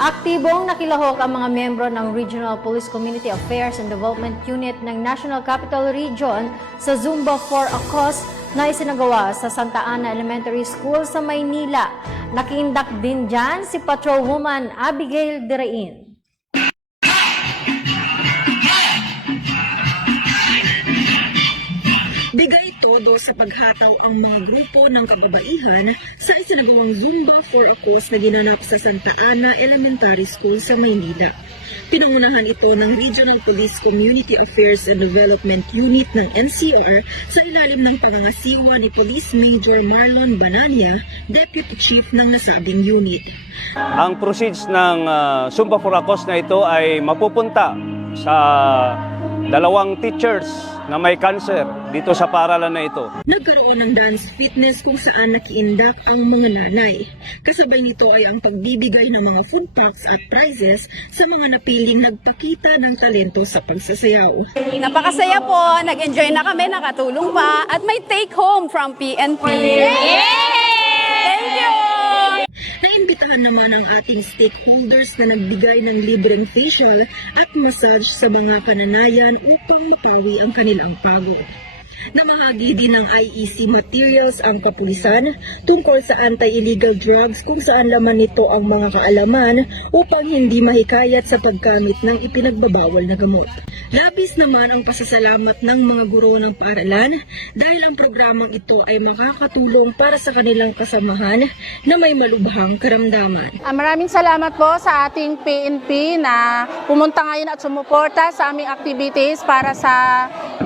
Aktibong nakilahok ang mga miyembro ng Regional Police Community Affairs and Development Unit ng National Capital Region sa Zumba for a Cause na isinagawa sa Santa Ana Elementary School sa Maynila. Nakiindak din dyan si Patrolwoman Abigail Dirain. Bigay todo sa paghataw ang mga grupo ng kababaihan sa isinagawang Zumba for a Cause na ginanap sa Santa Ana Elementary School sa Maynila. Pinangunahan ito ng Regional Police Community Affairs and Development Unit ng NCR sa ilalim ng pangangasiwa ni Police Major Marlon Banania, Deputy Chief ng nasabing unit. Ang proceeds ng Zumba for a Cause na ito ay mapupunta sa dalawang teachers na may cancer dito sa paaralan na ito. Nagkaroon ng dance fitness kung saan nakiindak ang mga nanay. Kasabay nito ay ang pagbibigay ng mga food packs at prizes sa mga napiling nagpakita ng talento sa pagsasayaw. Napakasaya po, nag-enjoy na kami, nakatulong pa, at may take home from PNP. Thank you! Naimbitahan naman ang ating stakeholders na nagbigay ng libreng facial at massage sa mga kananayan upang mapawi ang kanilang pagod. Namahagi din ng IEC materials ang kapulisan tungkol sa anti-illegal drugs kung saan laman nito ang mga kaalaman upang hindi mahikayat sa paggamit ng ipinagbabawal na gamot. Labis naman ang pasasalamat ng mga guro ng paaralan dahil ang programang ito ay makakatulong para sa kanilang kasamahan na may malubhang karamdaman. Maraming salamat po sa ating PNP na pumunta ngayon at sumuporta sa aming activities para sa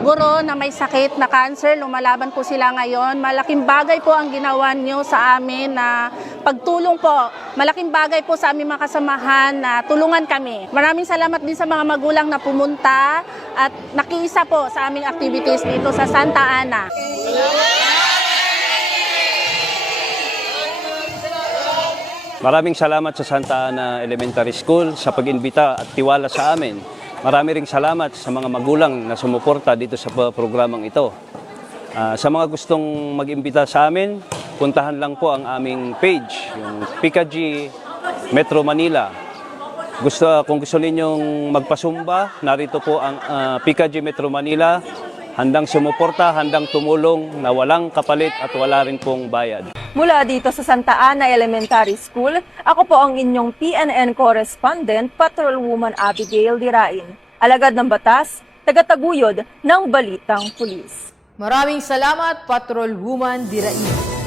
guro na may sakit na cancer. Lumalaban po sila ngayon. Malaking bagay po ang ginawa niyo sa amin na pagtulong po. Malaking bagay po sa aming mga kasamahan na tulungan kami. Maraming salamat din sa mga magulang na pumunta at nakiisa po sa aming activities dito sa Santa Ana. Maraming salamat sa Santa Ana Elementary School sa pag-imbita at tiwala sa amin. Marami ring salamat sa mga magulang na sumuporta dito sa programang ito. Sa mga gustong mag-imbita sa amin, puntahan lang po ang aming page, yung PKG Metro Manila. Kung gusto ninyong magpasumba, narito po ang PKG Metro Manila. Handang sumuporta, handang tumulong na walang kapalit at wala rin pong bayad. Mula dito sa Santa Ana Elementary School, ako po ang inyong PNN correspondent, Patrolwoman Abigail Dirain. Alagad ng batas, tagataguyod ng Balitang Pulis. Maraming salamat, Patrolwoman Dirain.